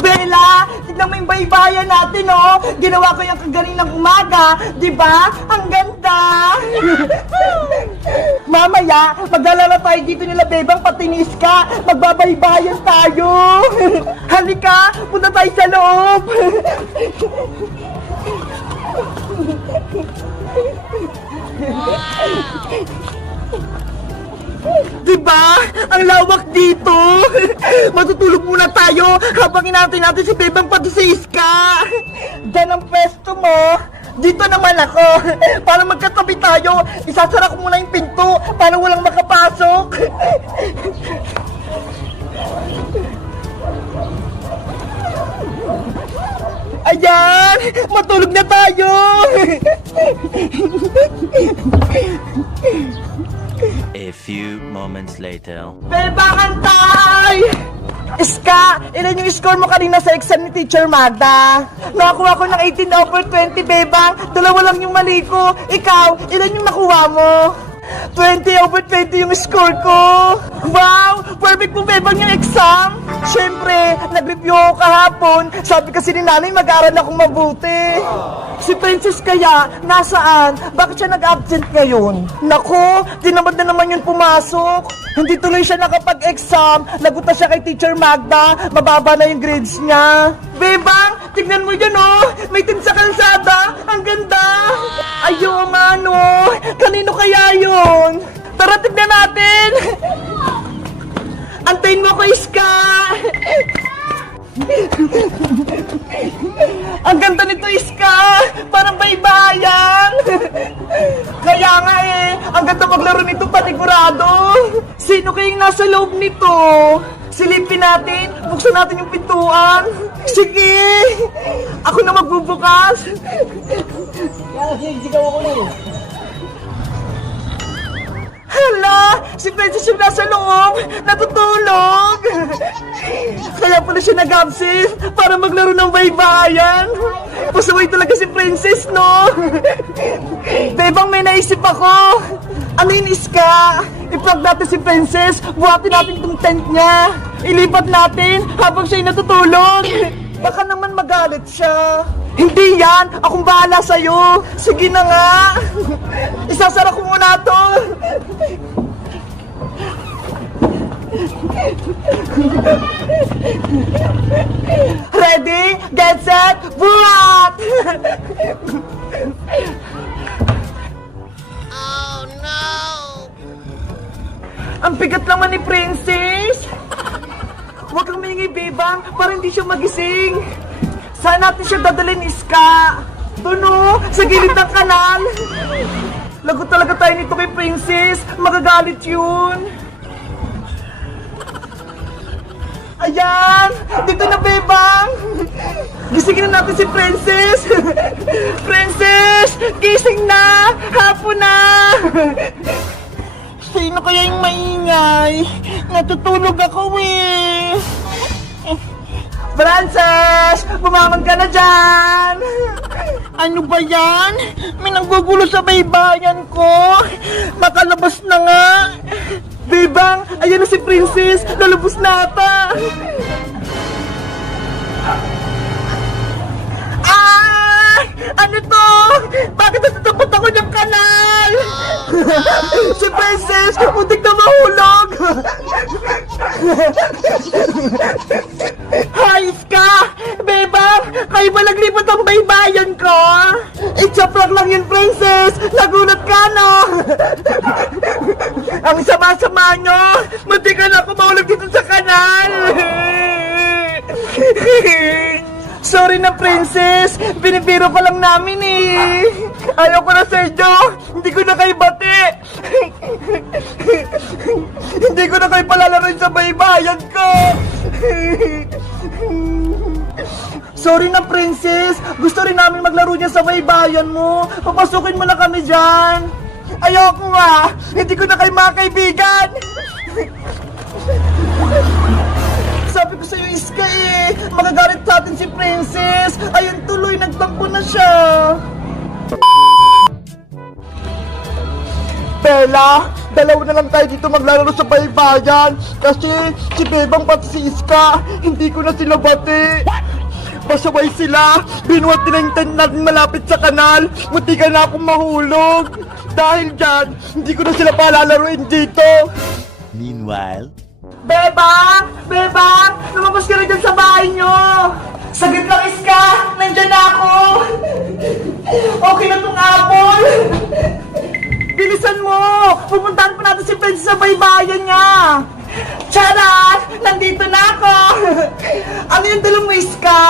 Bella, tignan mo yung baybayan natin, oh. Ginawa ko yung kaganinang umaga. Diba? Ang ganda. Mamaya, maglalala tayo dito nila, Bebang, patinis ka. Magbabaybayan tayo. Halika, punta tayo sa loob. Diba? Ang lawak dito. Matutulog muna tayo habang inaantay natin si Bebang pati si Iska. Diyan ang pwesto mo. Dito naman ako. Para magkatabi tayo, isasara ko muna yung pinto para walang makapasok. Ayan! Matulog na tayo! A few moments later. Bebang, antay! Iska, ilan yung score mo kanina sa exam ni Teacher Magda? Nakakuha ko ng 18/20, Bebang. Dalawa lang yung mali ko. Ikaw, ilan yung nakuha mo? 20/20 yung score ko. Wow! Perfect po, Bebang, yung exam. Siyempre, nag-review ako kahapon. Sabi kasi ni nanay, mag-aaral akong mabuti. Si Princess kaya, nasaan? Bakit siya nag-absent ngayon? Naku, tinamad na naman yun pumasok. Hindi tuloy siya nakapag-exam. Lagot na siya kay Teacher Magda. Mababa na yung grades niya. Bebang, tignan mo dyan, oh. May tin sa kalsada. Ang ganda. Ayaw, mano. Kanino kaya yun? Tara, tignan natin. Antayin mo ko, Iska. Ang ganda nito, Iska. Parang baybayan. Kaya nga eh, ang ganda maglaro nito panigurado. Sino kayang nasa loob nito? Silipin natin, buksan natin yung pintuan. Sige, ako na magbubukas. Hala, si Princess yung nasa loob, natutulog. Kaya pala siya nag-absent para maglaro ng baybayan. Pasaway talaga si Princess, no? Bebang, may naisip ako. Ano yun, Iska? I-plug natin si Princess, buhatin natin itong tent niya. Ilipat natin habang siya'y natutulog. Baka naman magalit siya. Hindi yan! Akong bahala sa'yo! Sige na nga! Isasara ko muna to! Ready? Get set! Buhat! Oh no! Ang bigat naman ni Princess! Huwag kang maingay, Bebang, para hindi siya magising. Saan natin siya dadalhin, Iska? Doon, sa gilid ng kanal. Lagot talaga tayo nito kay Princess. Magagalit yun. Ayan! Dito na, Bebang! Gisingin na natin si Princess! Princess! Gising na! Hapon na! Sino kaya yung maingay? Natutulog ako eh! Princess! Bumangon ka na dyan! Ano ba yan? May nanggugulo sa baybayan ko! Makalabas na nga! Bebang! Ayan na si Princess! Lalabas na ata! Ah! Ano to? Bakit natutupot ako ng kanal? Si Princess! Muntik na mahulog! Hayes ka! Bebang! Kayo ba naglipat ang baybayan ko? Itsaplak lang yun, Princess! Nagulat ka, no? Ang sama-sama nyo! Muntik na ako mahulog dito sa kanal! Sorry na, Princess! Binibiro ka lang namin eh! Ayaw ko na, Sergio! Hindi ko na kayo bati! Hindi ko na kayo palalaroin sa baybayan ko! Sorry na, Princess! Gusto rin namin maglaro niya sa baybayan mo! Papasukin mo na kami dyan! Ayoko nga! Hindi ko na kayo mga kaibigan! Sabi ko sa'yo, Iska eh! Magagalit sa atin si Princess! Ayun tuloy, nagtampo na siya! Bella, Dalawa na lang tayo dito maglalaro sa baybayan. Kasi si Bebang pati si Iska, hindi ko na sila bati. Pasaway sila. Binuhat nila yung tent natin malapit sa kanal. Munti ka na akong mahulog. Dahil dyan, hindi ko na sila palalaruin dito. Meanwhile, Bebang! Bebang! Lumabas ka na dyan sa bahay nyo! Saglit lang, Iska! Nandyan na ako! Okay na tong apple! Bilisan mo! Pupuntahan pa natin si Princess sa baybayan niya! Charat! Nandito na ako! Ano yung dala mo, Iska?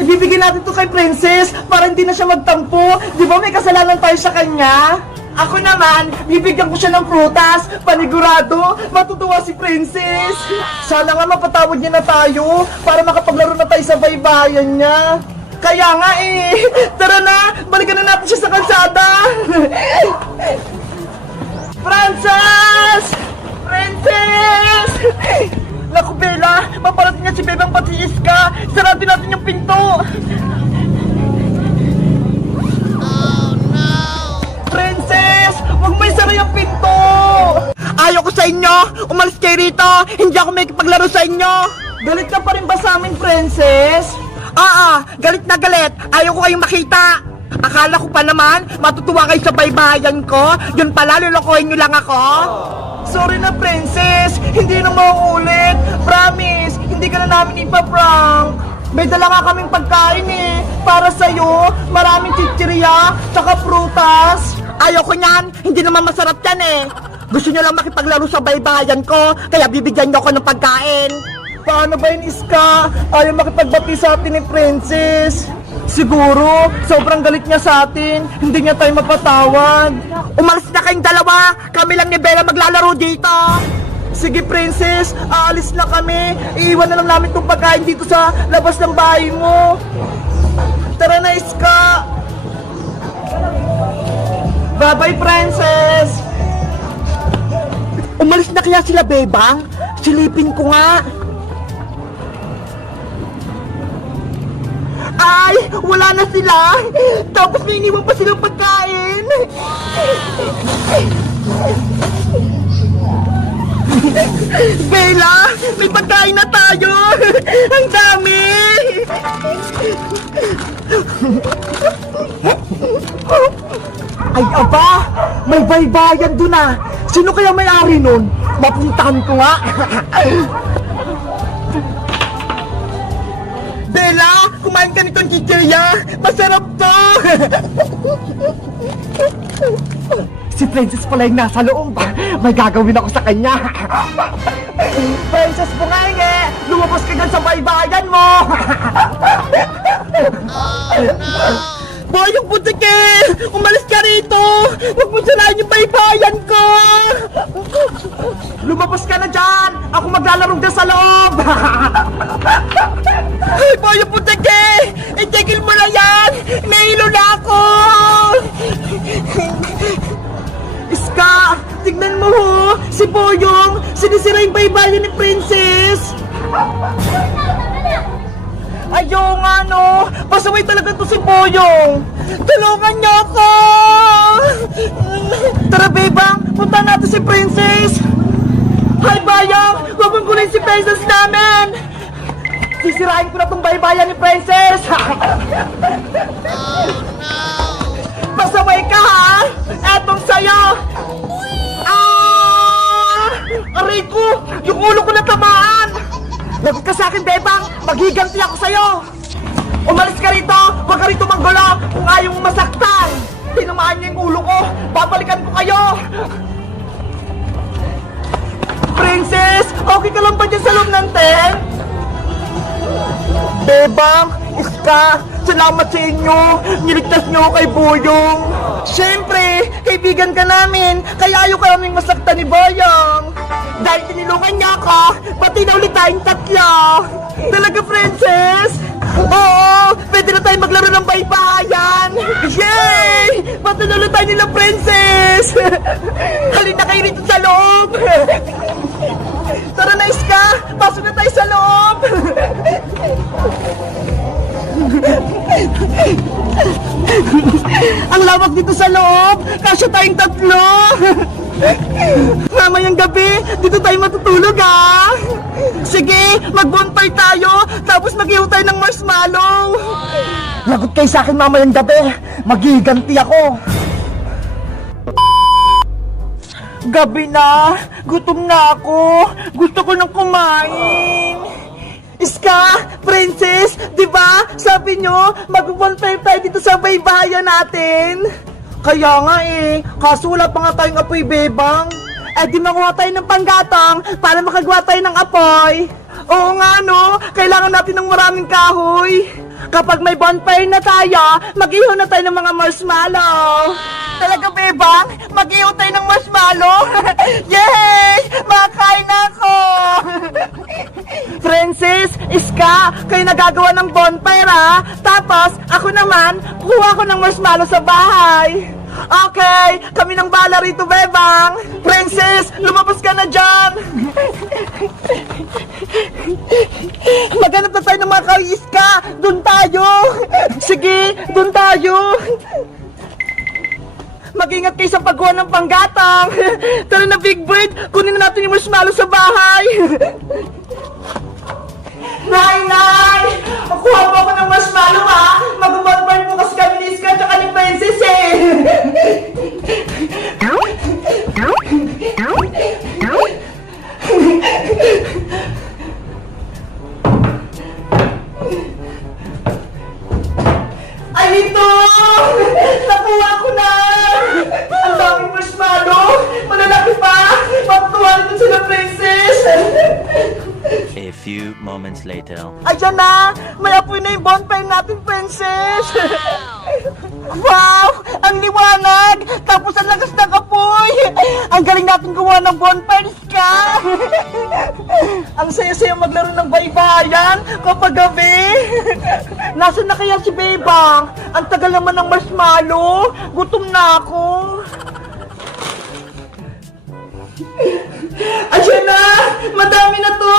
Ibibigay natin to kay Princess para hindi na siya magtampo. Di ba may kasalanan tayo sa kanya? Ako naman, bibigyan ko siya ng prutas. Panigurado, matutuwa si Princess. Sana nga mapatawad niya na tayo para makapaglaro na tayo sa baybayan niya. Kaya nga eh. Tara na, balikan na natin siya sa kalsada. Princess! Princess! Naku, Bella, maparating niya si Bebang pati Iska. Sarado natin yung pinto. Princess! Huwag mo isara yung pinto! Ayaw ko sa inyo! Umalis kayo rito! Hindi ako may paglaro sa inyo! Galit ka pa rin ba sa amin, Princess? Galit na galit! Ayaw ko kayong makita! Akala ko pa naman, matutuwa kayo sa baybayan ko? Yun pala, lulukohin nyo lang ako? Sorry na, Princess! Hindi na mauulit! Promise! Hindi ka na namin ipaprank! May dala nga kaming pagkain eh! Para sa'yo! Maraming chichirya! Tsaka prutas! Ayoko niyan! Hindi naman masarap yan eh! Gusto niyo lang makipaglaro sa baybayan ko, kaya bibigyan niyo ako ng pagkain! Paano ba yun, Iska? Ayaw makipagbati sa atin ni Princess! Siguro, sobrang galit niya sa atin. Hindi niya tayo mapatawad. Umalis na kayong dalawa! Kami lang ni Bella maglalaro dito! Sige, Princess, aalis na kami. Iiwan na lang namin itong pagkain dito sa labas ng bahay mo. Tara na, Iska! Bye-bye, Princess! Umalis na kaya sila, Bebang? Silipin ko nga. Ay, wala na sila! Tapos may iniwan pa silang pagkain! Bella! May pagkain na tayo! Ang dami! Ay, aba! May baybayan dun ah! Sino kaya may-ari nun? Mapuntahan ko nga! Bella! Kumain ka nitong chichirya! Masarap to! Si Princess pala yung nasa loob. May gagawin ako sa kanya. Princess Bungenge! Lumabas ka dyan sa baybayan mo! Boyong Butike! Umalis ka rito! Huwag mo salahin yung baybayan ko! Lumabas ka na dyan! Ako maglalaro dyan sa loob! Ay, Boyong Butike! Itigil mo na yan! Nahilo na ako! Iska! Tignan mo ho! Si Boyong! Sinisira yung baybayan ni Princess! Ayaw nga no! Pasaway talaga to si Boyong! Tulungan niyo ako! Tara, Bebang! Punta natin si Princess! Hi, Bayang! Huwag mong gulin si Princess namin! Sisirain ko na tong baybayan ni Princess! Pasaway ka ha! Etong sayo! Aray ko! Yung ulo ko natamaan! Lagot ka sa akin, Bebang! Maghiganti ako sa'yo! Umalis ka rito! Huwag ka rito manggulo! Kung ayaw mo masaktan! Tinamaan niyo yung ulo ko! Babalikan ko kayo! Princess! Okay ka lang ba dyan sa loob ng tent? Bebang! Iska! Salamat sa inyo! Niligtas niyo ako kay Boyong! Siyempre! Kaibigan ka namin! Kaya ayaw ka naming masaktan ni Boyong! Dahil tinulungan niya ako, pati na ulit tayong tatlo! Talaga, Princess? Oo! Pwede na tayo maglaro ng baybayan! Yay! Pati na ulit tayo nila, Princess! Halina kayo rito sa loob! Tara na, Iska! Pasok na tayo sa loob! Ang lawak dito sa loob! Kasya tayong tatlo! Mamayang gabi, dito tayo matutulog ha. Sige, mag-bonfire tayo, tapos mag-ihaw tayo ng marshmallow. Lagot kayo sa akin mamayang gabi, magiganti ako. Gabi na, gutom na ako, gusto ko nang kumain. Iska, Princess, di ba? Sabi nyo, mag-bonfire tayo dito sa baybayan natin. Kaya nga eh, kaso wala pa nga tayong apoy, bebang. Eh di makuha tayo ng panggatong para makagawa tayo ng apoy. Oo nga no, kailangan natin ng maraming kahoy. Kapag may bonfire na tayo, mag-ihaw na tayo ng mga marshmallow. Talaga, bebang? Mag-ihaw tayo ng marshmallow? Yay! Makain na ako! Princess, Iska, kayo nagagawa ng bonfire ha? Tapos, ako naman, kuha ko ng marshmallow sa bahay. Okay, kami nang bala rito, bebang. Princess, lumabas ka na dyan. Maghanap na tayo ng mga Iska. Doon tayo. Sige, doon tayo. Mag-ingat kayo sa pagkuha ng panggatang. Tara na, Big Bird. Kunin na natin yung marshmallow sa bahay. Nay! Kuha mo ako ng marshmallow ha. Mag-bonfire po kasi kami ni Iska at ni Princess eh. Ay, ito! Nakuha ko na! Ang daming marshmallow! Malalaki pa! Matutuwa nito sila, Princess! A few moments later. Ayan na! May apoy na yung bonfire natin, Princess! Wow! Ang liwanag! Tapos ang lakas ng apoy! Ang galing natin gumawa ng bonfire, Iska! Ang saya-saya maglaro ng baybayan kapag gabi! Nasaan na kaya si Bebang? Ang tagal naman ng marshmallow! Gutom na ako! Ayan na! Madami na to!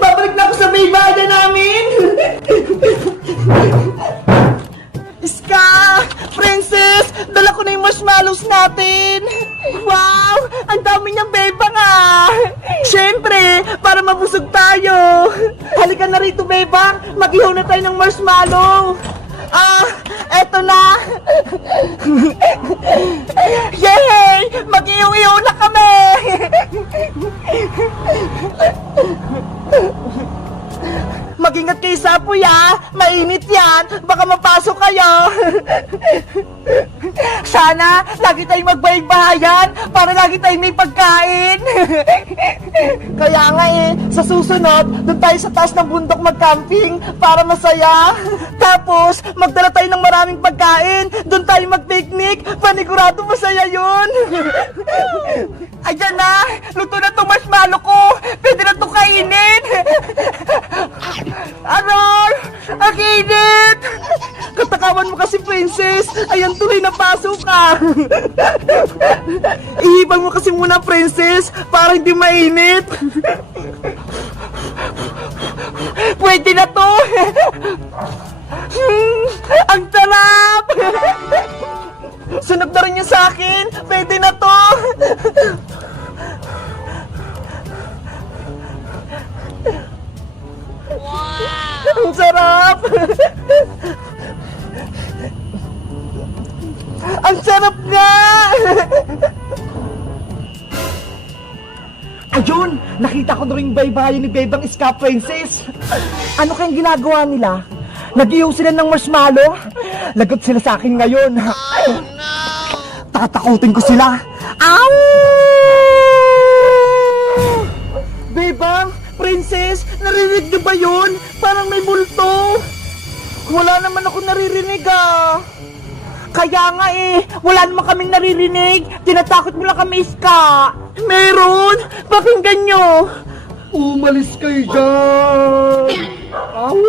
Babalik na ako sa baybayan namin! Iska! Princess! Dala ko na yung marshmallows natin! Wow! Ang dami niyang bebang ah! Siyempre, para mabusog tayo! Halika na rito, bebang! Mag-ihaw na tayo ng marshmallow! Ah! Eto na! Yay! Mag-ihaw-ihaw na kami! Mag-ingat kayo sa apoy ha! Mainit yan! Baka mapasok kayo! Sana lagi tayong magbaybayan para lagi tayong may pagkain! Kaya nga eh, sa susunod, doon tayo sa taas ng bundok mag-camping para masaya! Tapos, magdala tayo ng maraming pagkain, doon tayo mag-picnic, panigurado masaya yun! Ayan na! Luto na itong marshmallow ko! Pwede na itong kainin! Aroy! Ang init! Katakawan mo kasi, Princess! Ayan, tuloy na pasok ka! Ihibang mo kasi muna, Princess, para hindi mainit! Pwede na to! Ang sarap! Sunog na rin yung sa akin! Pwede na to! Ang sarap! Ang sarap nga! Ayun! Nakita ko na rin baybayin ni Bebang Iska, Princess! Ano kayang ginagawa nila? Nag-ihaw sila ng marshmallow? Lagot sila sa akin ngayon! Oh, no! Tatakutin ko sila! Ow! Bebang! Princess! Narinig niyo ba yun? Parang may multo! Wala naman ako naririnig ah! Kaya nga eh, wala naman kaming naririnig. Tinatakot mo lang kami, Iska. Meron? Pakinggan nyo. Umalis kayo dyan. Au!